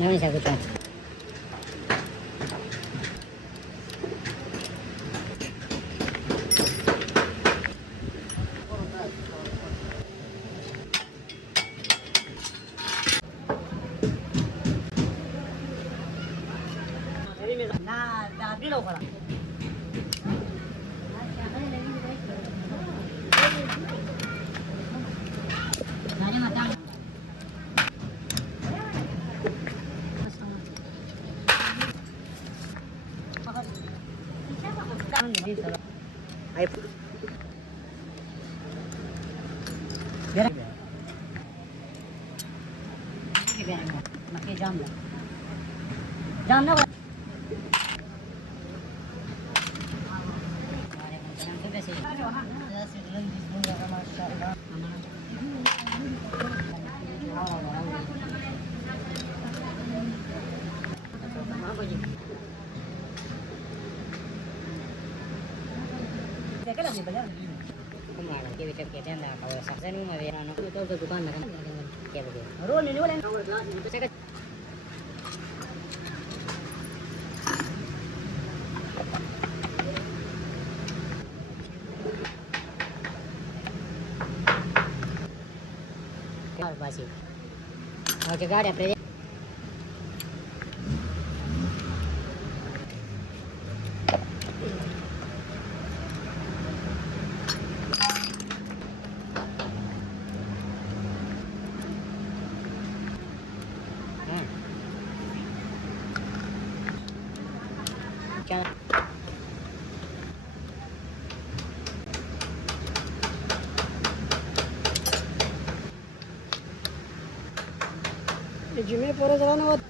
No bisa kita. Nah, tapi lo kalau. Ay, makin jam lah. Jam na. Kemarin kita cek kita ndak kalau saksen mah ya anak itu ke dukaan kan kayak begitu. Roll ini boleh. Saya basi. Oke, gak ada pre. जिम्मे पोरं जरा नव्हत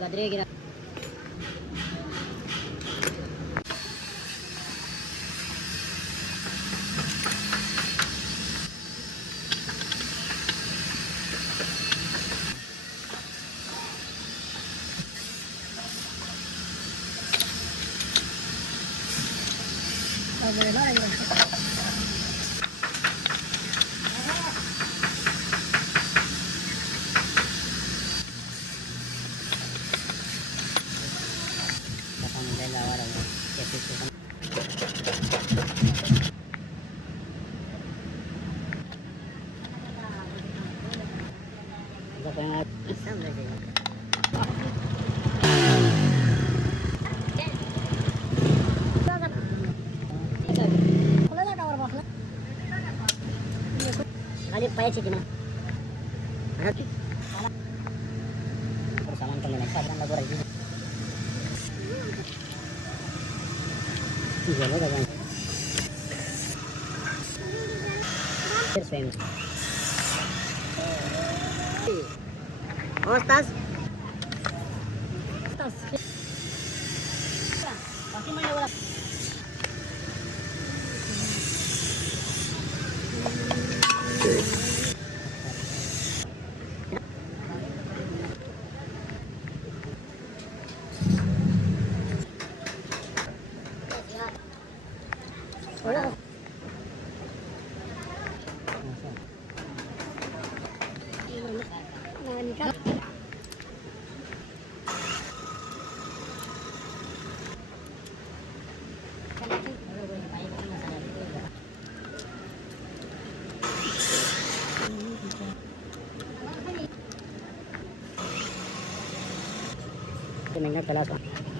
Badre kira खाली पायाची की ना सामान कमी नाही साधारण बरं गेलं का ¿Cómo estás? Tingnan kelas.